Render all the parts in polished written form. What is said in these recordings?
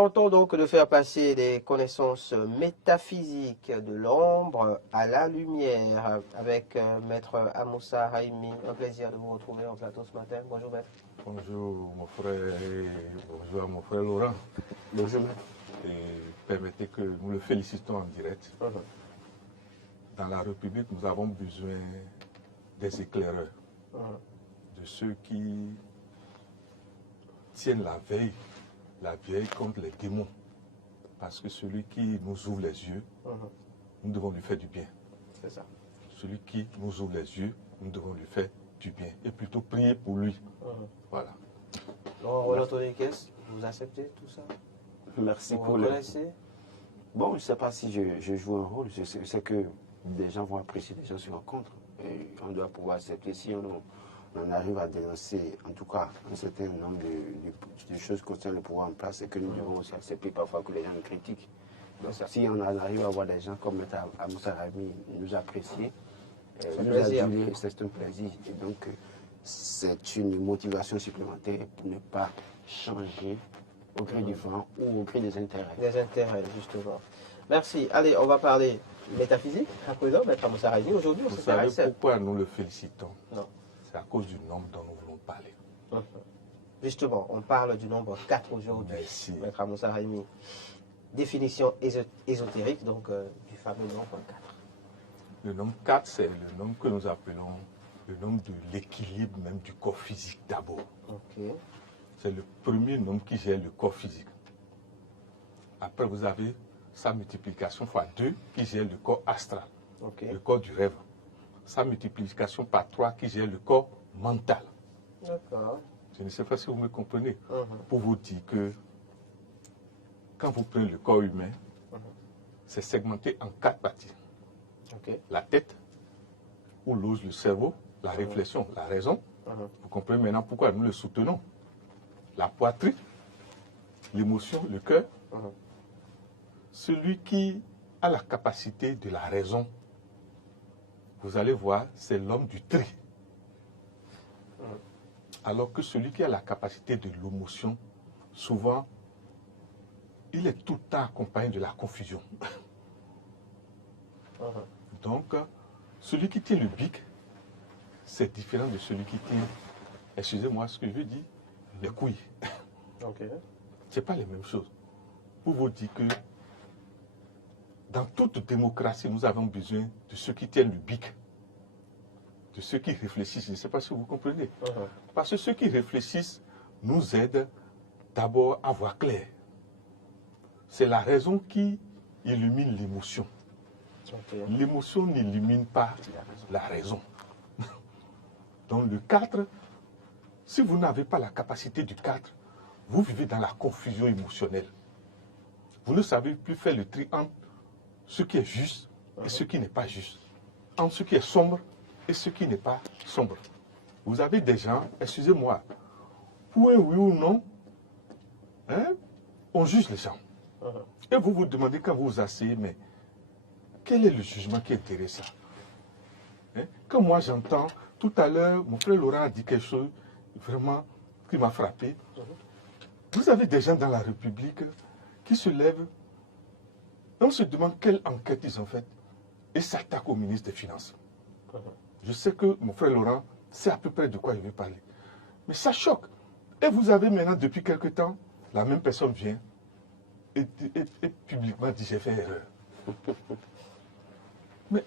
tentons donc de faire passer des connaissances métaphysiques de l'ombre à la lumière avec Maître Amoussa Haïmi. Un plaisir de vous retrouver en plateau ce matin. Bonjour Maître. Bonjour mon frère et bonjour à mon frère Laurent. Bonjour Maître. Et permettez que nous le félicitons en direct. Dans la République, nous avons besoin des éclaireurs, de ceux qui tiennent la veille contre les démons. Parce que celui qui nous ouvre les yeux, nous devons lui faire du bien. C'est ça. Celui qui nous ouvre les yeux, nous devons lui faire du bien. Et plutôt prier pour lui. Voilà. Roland Tonekes, vous acceptez tout ça? Merci vous pour le le... connaissez? Bon, je ne sais pas si je joue un rôle. Je sais que des gens vont apprécier, des gens se rencontrent. Et on doit pouvoir accepter. Si on arrive à dénoncer, en tout cas, un certain nombre de choses concernant le pouvoir en place, c'est que nous devons aussi accepter parfois que les gens nous critiquent. Donc, si on arrive à voir des gens comme M. Amoussa Haïmi nous apprécier, nous aduler, c'est un plaisir. Et donc, c'est une motivation supplémentaire pour ne pas changer au gré du vent ou au gré des intérêts. Des intérêts, justement. Merci. Allez, on va parler métaphysique à présent, Maître Amoussa Haïmi. Aujourd'hui, on Vous s'intéresse. savez pourquoi nous le félicitons? Non. C'est à cause du nombre dont nous voulons parler. Justement, on parle du nombre 4 aujourd'hui. Merci. Maître Amoussa Haïmi. Définition ésotérique, donc du fameux nombre 4. Le nombre 4, c'est le nombre que nous appelons le nombre de l'équilibre même du corps physique d'abord. C'est le premier nombre qui gère le corps physique. Après, vous avez sa multiplication fois 2 qui gère le corps astral, le corps du rêve. Sa multiplication par 3 qui gère le corps mental. D'accord. Je ne sais pas si vous me comprenez. Pour vous dire que quand vous prenez le corps humain, c'est segmenté en 4 parties. La tête, où loge le cerveau, la réflexion, la raison. Vous comprenez maintenant pourquoi nous le soutenons. La poitrine, l'émotion, le cœur. Celui qui a la capacité de la raison, vous allez voir, c'est l'homme du tri. Alors que celui qui a la capacité de l'émotion, souvent, il est tout le temps accompagné de la confusion. Donc, celui qui tient le bic, c'est différent de celui qui tient, excusez-moi ce que je veux dire, les couilles. Ce n'est pas les mêmes choses. Pour vous dire que dans toute démocratie, nous avons besoin de ceux qui tiennent le bic, de ceux qui réfléchissent. Je ne sais pas si vous comprenez. Parce que ceux qui réfléchissent nous aident d'abord à voir clair. C'est la raison qui illumine l'émotion. L'émotion n'illumine pas la raison. Donc le 4, si vous n'avez pas la capacité du 4, vous vivez dans la confusion émotionnelle. Vous ne savez plus faire le tri entre ce qui est juste et ce qui n'est pas juste. Entre ce qui est sombre et ce qui n'est pas sombre. Vous avez des gens, excusez-moi, pour un oui ou non, on juge les gens. Et vous vous demandez quand vous vous asseyez, mais quel est le jugement qui est derrière ça? Quand moi j'entends, tout à l'heure, mon frère Laurent a dit quelque chose vraiment qui m'a frappé. Vous avez des gens dans la République qui se lèvent, et on se demande quelle enquête ils ont faite, et s'attaquent au ministre des Finances. Je sais que mon frère Laurent sait à peu près de quoi il veut parler. Mais ça choque. Et vous avez maintenant, depuis quelque temps, la même personne vient et publiquement dit j'ai fait erreur. Mais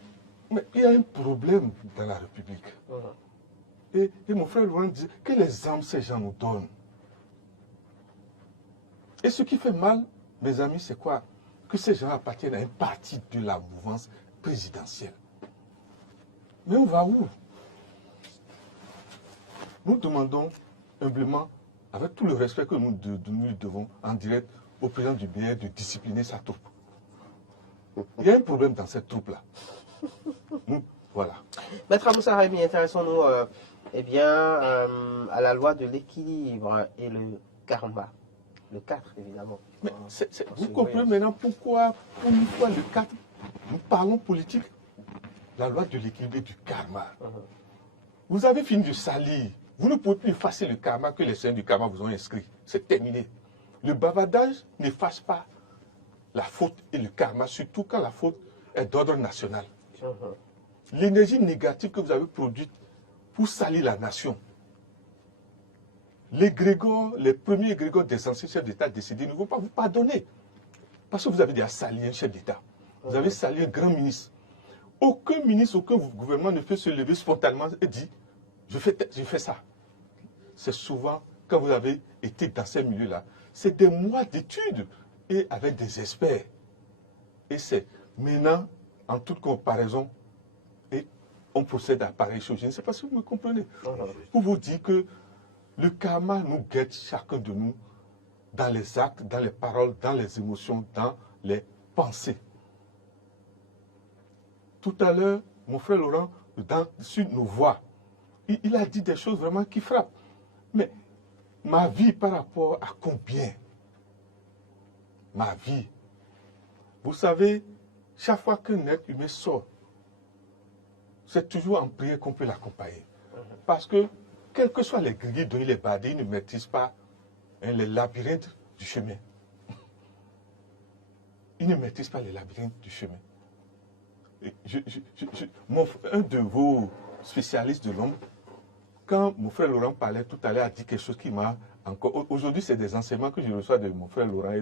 il y a un problème dans la République. Et mon frère Laurent dit, quel exemple ces gens nous donnent? Et ce qui fait mal, mes amis, c'est quoi? Que ces gens appartiennent à un parti de la mouvance présidentielle. Mais on va où? Nous demandons humblement, avec tout le respect que nous devons en direct au président du BR de discipliner sa troupe. Il y a un problème dans cette troupe-là. Voilà. Maître Amoussa Haïmi, intéressons-nous à la loi de l'équilibre et le karma. Le 4, évidemment. Mais vous comprenez maintenant pourquoi, pour une fois, le 4, nous parlons politique. La loi de l'équilibre et du karma. Vous avez fini de salir. Vous ne pouvez plus effacer le karma que les seigneurs du karma vous ont inscrit. C'est terminé. Le bavardage n'efface pas la faute et le karma, surtout quand la faute est d'ordre national. L'énergie négative que vous avez produite pour salir la nation, les premiers égrégores des anciens chefs d'État décédés ne vont pas vous pardonner. Parce que vous avez déjà sali un chef d'État. Vous avez sali un grand ministre. Aucun ministre, aucun gouvernement ne peut se lever spontanément et dire « je fais ça ». C'est souvent, quand vous avez été dans ces milieux-là, c'est des mois d'études et avec des experts. Et c'est maintenant, en toute comparaison, et on procède à pareille chose. Je ne sais pas si vous me comprenez. Pour vous dire que le karma nous guette chacun de nous dans les actes, dans les paroles, dans les émotions, dans les pensées. Tout à l'heure, mon frère Laurent, sur nos voix, il a dit des choses vraiment qui frappent. Mais ma vie par rapport à combien? Ma vie. Vous savez, chaque fois qu'un être humain sort, c'est toujours en prière qu'on peut l'accompagner. Parce que, quels que soient les grilles dont il est badé, il ne maîtrise pas les labyrinthes du chemin. Il ne maîtrise pas les labyrinthes du chemin. Un de vos spécialistes de l'homme, quand mon frère Laurent parlait tout à l'heure, a dit quelque chose qui m'a encore... Aujourd'hui, c'est des enseignements que je reçois de mon frère Laurent et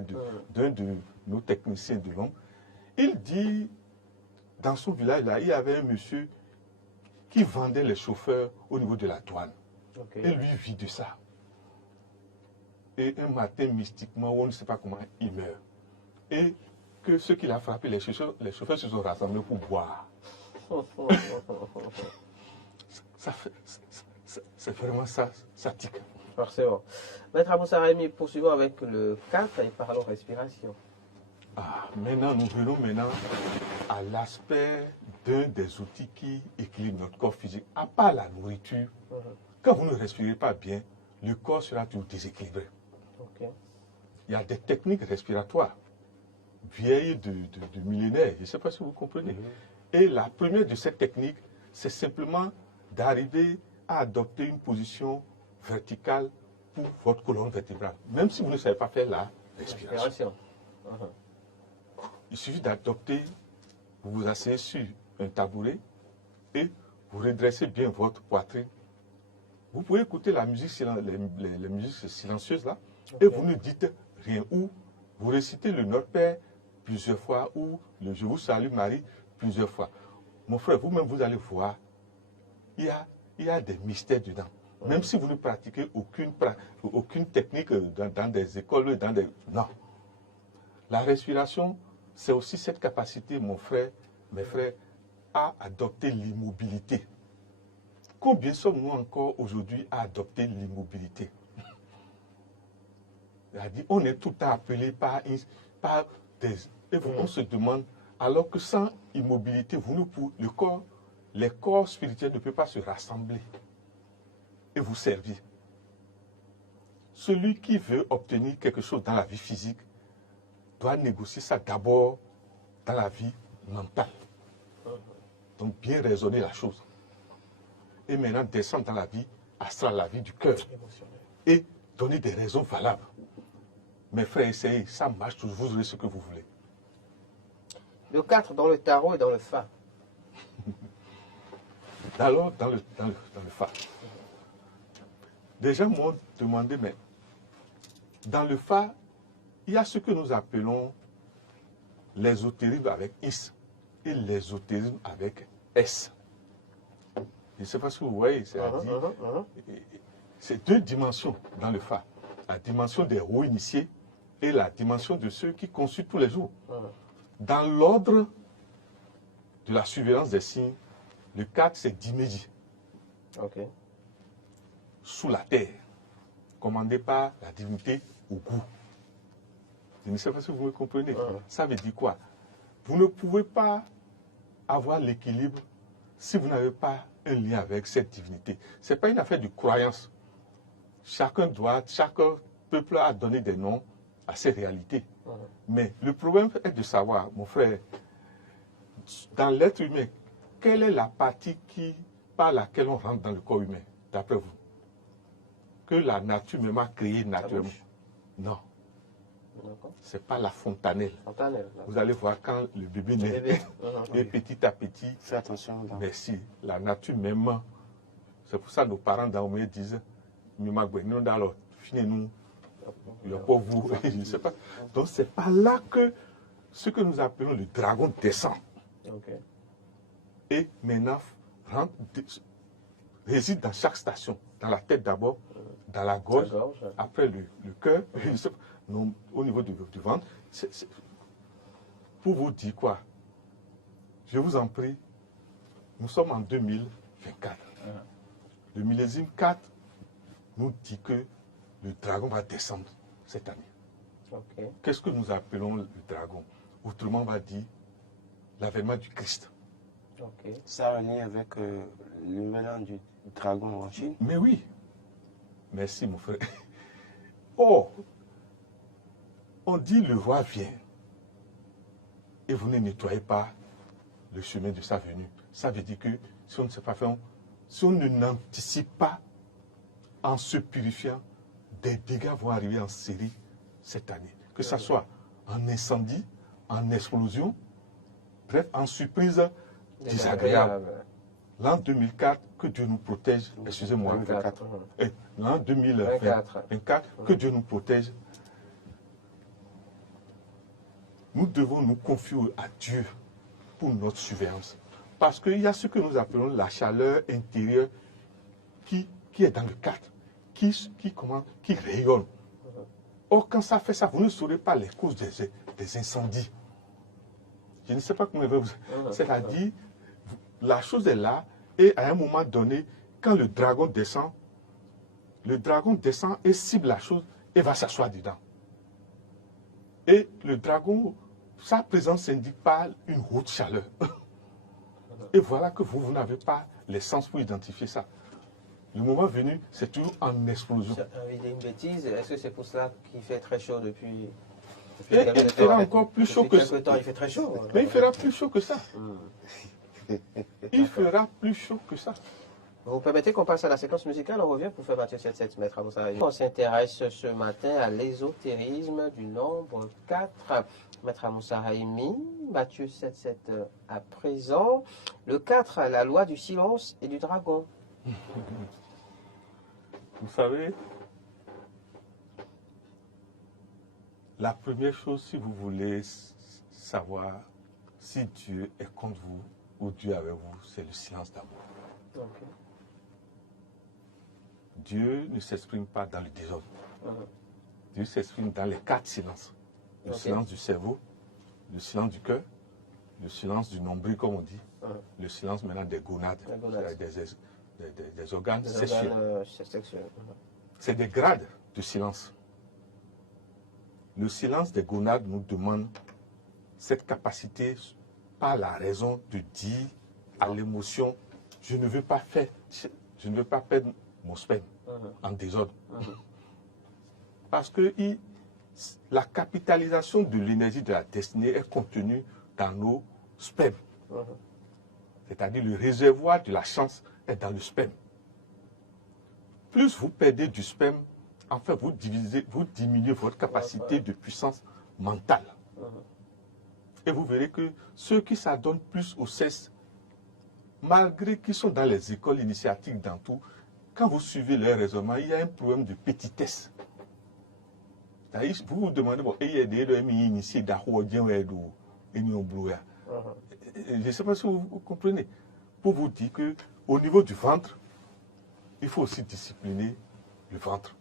d'un de nos techniciens de l'homme. Il dit, dans son village, là, il y avait un monsieur qui vendait les chauffeurs au niveau de la douane. Et lui vit de ça. Et un matin, mystiquement, on ne sait pas comment, il meurt. Et que ceux qui l'ont frappé, les chauffeurs se sont rassemblés pour boire. C'est vraiment ça, ça tique. Forcément. Maître Amoussa Raimi, poursuivons avec le 4 et parlons respiration. Maintenant, nous venons à l'aspect d'un des outils qui équilibre notre corps physique. À part la nourriture, quand vous ne respirez pas bien, le corps sera toujours déséquilibré. Il y a des techniques respiratoires vieilles de millénaires, je ne sais pas si vous comprenez. Et la première de ces techniques, c'est simplement d'arriver à adopter une position verticale pour votre colonne vertébrale, même si vous ne savez pas faire la respiration. Il suffit d'adopter, vous vous asseyez sur un tabouret et vous redressez bien votre poitrine. Vous pouvez écouter la musique, les musiques silencieuses là, et vous ne dites rien. Ou vous récitez le Notre Père plusieurs fois, ou le Je vous salue Marie plusieurs fois. Mon frère, vous-même, vous allez voir, il y a des mystères dedans. Même si vous ne pratiquez aucune technique dans des écoles, non. La respiration, c'est aussi cette capacité, mon frère, mes frères, à adopter l'immobilité. Combien sommes-nous encore aujourd'hui à adopter l'immobilité? On est tout le temps appelé par des... Et on se demande, alors que sans immobilité, les corps spirituels ne peuvent pas se rassembler et vous servir. Celui qui veut obtenir quelque chose dans la vie physique doit négocier ça d'abord dans la vie mentale. Donc bien raisonner la chose. Et maintenant descendre dans la vie astrale, la vie du cœur. Et donner des raisons valables. Mes frères, essayez, ça marche toujours, vous aurez ce que vous voulez. Le 4 dans le tarot et dans le Fa. Alors, dans le Fa. Des gens m'ont demandé, mais dans le Fa, il y a ce que nous appelons l'ésotérisme avec Is et l'ésotérisme avec S. Je ne sais pas si vous voyez, c'est deux dimensions dans le Fa. La dimension des hauts initiés et la dimension de ceux qui consultent tous les jours. Dans l'ordre de la surveillance des signes, le 4, c'est Diméji. Sous la terre, commandé par la divinité au goût. Je ne sais pas si vous me comprenez. Ça veut dire quoi? Vous ne pouvez pas avoir l'équilibre si vous n'avez pas un lien avec cette divinité. Ce n'est pas une affaire de croyance. Chaque peuple a donné des noms à ces réalités. Mais le problème est de savoir, mon frère, dans l'être humain, quelle est la partie par laquelle on rentre dans le corps humain, d'après vous? Que la nature même a créé naturellement? Non. C'est pas la fontanelle. Vous allez voir quand le bébé naît. Et petit à petit, fais attention. Merci. La nature même. C'est pour ça que nos parents d'Aomé disent, nous finissons, il n'y a pas vous. Je ne sais pas. Donc c'est pas là que ce que nous appelons le dragon descend. Et maintenant réside dans chaque station. Dans la tête d'abord, dans la gorge, après le cœur, au niveau du ventre. Pour vous dire quoi, je vous en prie, nous sommes en 2024. Le millésime 4 nous dit que le dragon va descendre cette année. Qu'est-ce que nous appelons le dragon? Autrement, on va dire l'avènement du Christ. Ça a un lien avec le nouvel an du dragon en Chine? Mais oui. Merci, mon frère. Oh, on dit le roi vient et vous ne nettoyez pas le chemin de sa venue. Ça veut dire que si on ne sait pas faire, si on ne n'anticipe pas en se purifiant, des dégâts vont arriver en série cette année. Que ce soit en incendie, en explosion, bref, en surprise désagréable. L'an 2004, que Dieu nous protège. Excusez-moi. L'an 2024, que Dieu nous protège. Nous devons nous confier à Dieu pour notre surveillance. Parce qu'il y a ce que nous appelons la chaleur intérieure qui est dans le cadre, qui rayonne. Or, quand ça fait ça, vous ne saurez pas les causes des incendies. Je ne sais pas comment vous... C'est-à-dire, la chose est là, et à un moment donné, quand le dragon descend et cible la chose et va s'asseoir dedans. Et le dragon, sa présence s'indique par une haute chaleur. Et voilà que vous n'avez pas les sens pour identifier ça. Le moment venu, c'est toujours en explosion. Une bêtise, est-ce que c'est pour cela qu'il fait très chaud depuis et il fera encore plus chaud que ça. Il fait très chaud. Mais il fera plus chaud que ça. Il fera plus chaud que ça. Vous permettez qu'on passe à la séquence musicale, on revient pour faire Matthieu 7.7, Maître Amoussa Haïmi. On s'intéresse ce matin à l'ésotérisme du nombre 4. Maître Amoussa Haïmi, Matthieu 7.7 à présent. Le 4, la loi du silence et du dragon. Vous savez, la première chose, si vous voulez savoir si Dieu est contre vous ou Dieu avec vous, c'est le silence d'amour. Dieu ne s'exprime pas dans le désordre. Dieu s'exprime dans les 4 silences. Le silence du cerveau, le silence du cœur, le silence du nombril, comme on dit, le silence maintenant des gonades, des organes sexuels. C'est des grades de silence. Le silence des gonades nous demande cette capacité par la raison de dire à l'émotion, je ne veux pas faire, je ne veux pas perdre mon sperme en désordre. Parce que la capitalisation de l'énergie de la destinée est contenue dans nos spermes. C'est-à-dire le réservoir de la chance est dans le sperme. Plus vous perdez du sperme, en fait, vous diminuez votre capacité de puissance mentale. Et vous verrez que ceux qui s'adonnent plus au sexe, malgré qu'ils sont dans les écoles initiatiques, dans tout, quand vous suivez leur raisonnement, il y a un problème de petitesse. Vous vous demandez, bon, je ne sais pas si vous comprenez. Pour vous dire qu'au niveau du ventre, il faut aussi discipliner le ventre.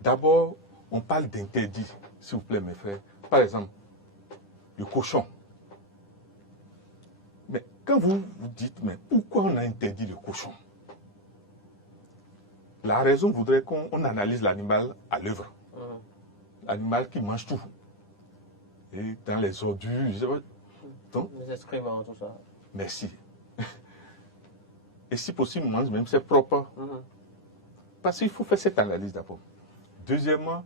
D'abord, on parle d'interdit, s'il vous plaît, mes frères. Par exemple, le cochon. Mais quand vous vous dites, mais pourquoi on a interdit le cochon? La raison voudrait qu'on analyse l'animal à l'œuvre. L'animal qui mange tout. Et dans les ordures, je sais pas. Donc, les excréments, tout ça. Merci. Et si possible, on mange même ses propres. Parce qu'il faut faire cette analyse d'abord. Deuxièmement,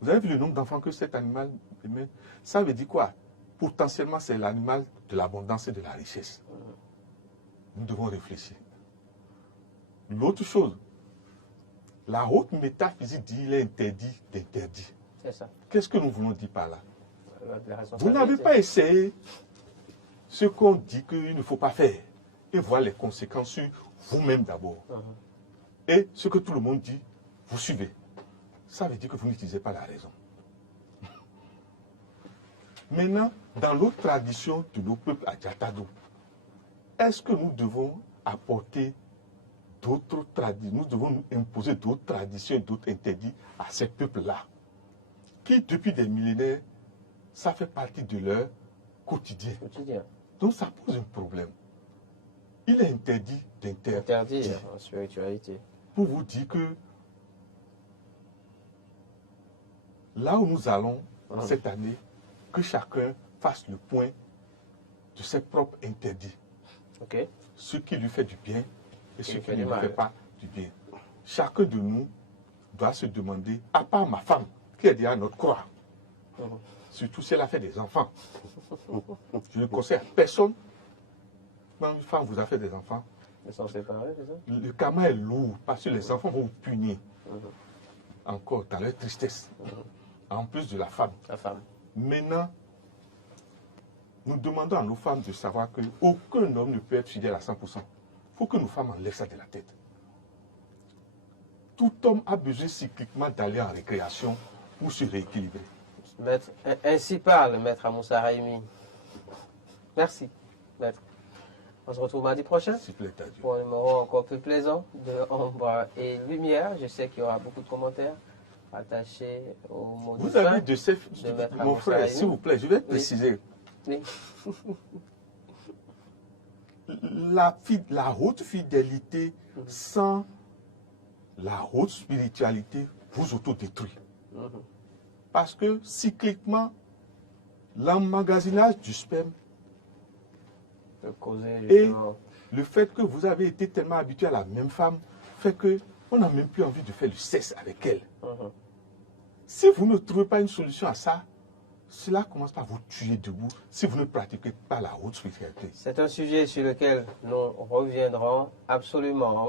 vous avez vu le nombre d'enfants que cet animal émet? Ça veut dire quoi? Potentiellement, c'est l'animal de l'abondance et de la richesse. Nous devons réfléchir. L'autre chose, la haute métaphysique dit qu'il est interdit d'interdit. C'est ça. Qu'est-ce que nous voulons dire par là? La Vous responsabilité. n'avez pas essayé ce qu'on dit qu'il ne faut pas faire et voir les conséquences sur vous-même d'abord. Et ce que tout le monde dit, vous suivez. Ça veut dire que vous n'utilisez pas la raison. Maintenant, dans l'autre tradition de nos peuples à Djatado, est-ce que nous devons apporter d'autres traditions, nous devons nous imposer d'autres traditions et d'autres interdits à ces peuples-là, qui depuis des millénaires, ça fait partie de leur quotidien. Donc ça pose un problème. Il est interdit d'interdire en spiritualité. Pour vous dire que là où nous allons cette année, que chacun fasse le point de ses propres interdits. Okay. Ce qui lui fait du bien et ce qui ne lui fait pas du bien. Chacun de nous doit se demander, à part ma femme, qui est déjà notre croix, surtout si elle a fait des enfants. Je ne conseille à personne, quand une femme vous a fait des enfants, ils sont séparés, c'est ça? Le karma est lourd parce que les enfants vont vous punir. Encore dans leur tristesse. En plus de la femme. La femme. Maintenant, nous demandons à nos femmes de savoir qu'aucun homme ne peut être fidèle à 100%. Il faut que nos femmes enlèvent ça de la tête. Tout homme a besoin cycliquement d'aller en récréation pour se rééquilibrer. Maître, ainsi parle Maître Amoussa Raimi. Merci, Maître. On se retrouve mardi prochain pour un numéro encore plus plaisant de Ombre et Lumière. Je sais qu'il y aura beaucoup de commentaires attachés au mot de fin. Vous avez de mon frère, s'il vous plaît, je vais préciser. Oui. La haute fidélité sans la haute spiritualité vous autodétruit. Parce que cycliquement, l'emmagasinage du sperme et le fait que vous avez été tellement habitué à la même femme fait qu'on n'a même plus envie de faire le sexe avec elle. Si vous ne trouvez pas une solution à ça, cela commence par vous tuer debout si vous ne pratiquez pas la haute spiritualité. C'est un sujet sur lequel nous reviendrons absolument.